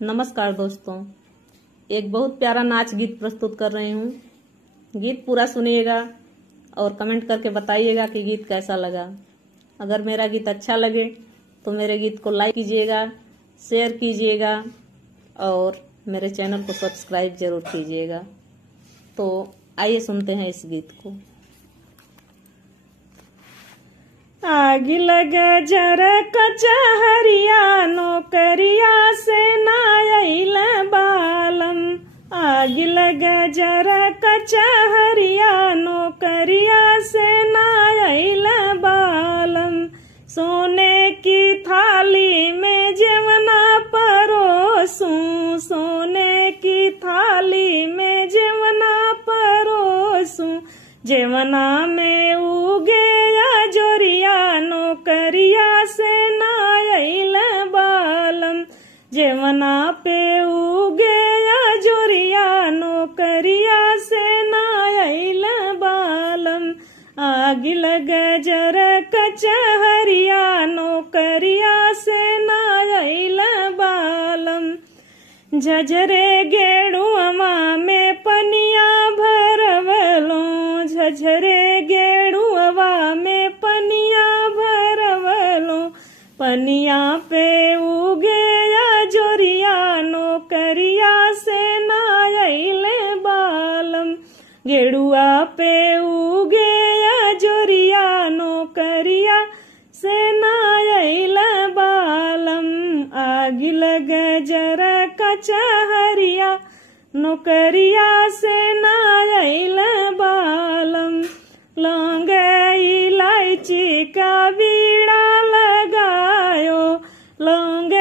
नमस्कार दोस्तों, एक बहुत प्यारा नाच गीत प्रस्तुत कर रही हूँ। गीत पूरा सुनिएगा और कमेंट करके बताइएगा कि गीत कैसा लगा। अगर मेरा गीत अच्छा लगे तो मेरे गीत को लाइक कीजिएगा, शेयर कीजिएगा और मेरे चैनल को सब्सक्राइब जरूर कीजिएगा। तो आइए सुनते हैं इस गीत को। आग लगे जरा कचहरिया नौकरिया से नायल बालम। आग लगे जरा कचहरिया नौकरिया से नायल बालम। सोने की थाली में जेवना परोसूं, सोने की थाली में जेवना परोसूं। जेवना में उगे जोरिया नौकरिया से नायल बालम। जेवना पे उगे जोरिया नौकरिया से नायल बालम। आग लगे जरा कचहरिया नौकरिया से नायल बालम। झझरे गेड़ुआ में पनिया भरवलो, झझरे गेड़ुआ में पनिया भरवलो। पनिया पे उगे जोरिया नौकरिया से नायल बालम। गेड़ुआ पे उगे जोरिया नौकरिया से नायल बालम। आग लगे जरा कचहरिया नौकरिया से नायल बालम। लौंग इलायची का बीड़ा लगायो, लौंग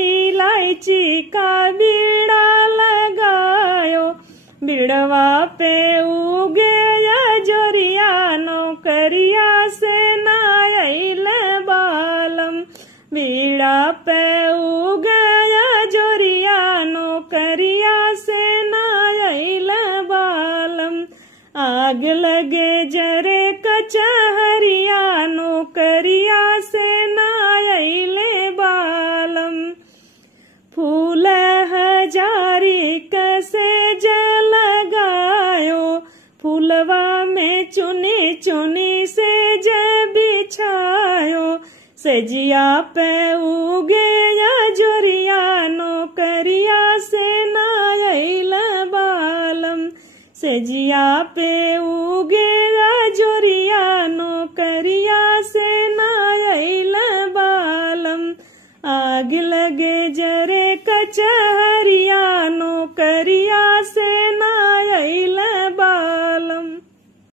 इलायची का बीड़ा लगायो। बीड़वा पे उगे जोरिया नौकरिया से नायल बालम। बीड़ा पे उगे जोरिया नौकरिया से नायल बालम। आग लगे जरे कचहरिया नौकरिया से नायल बालम। फूल हजारी कसे जल लगायो, फूलवा में चुनी चुनी से जय बिछायो। सेजिया पे उगे जोरिया नौकरिया से नायल बालम। सेजिया पे उगे जोरिया नौकरिया से नायल बालम। आग लगे जरे कचहरिया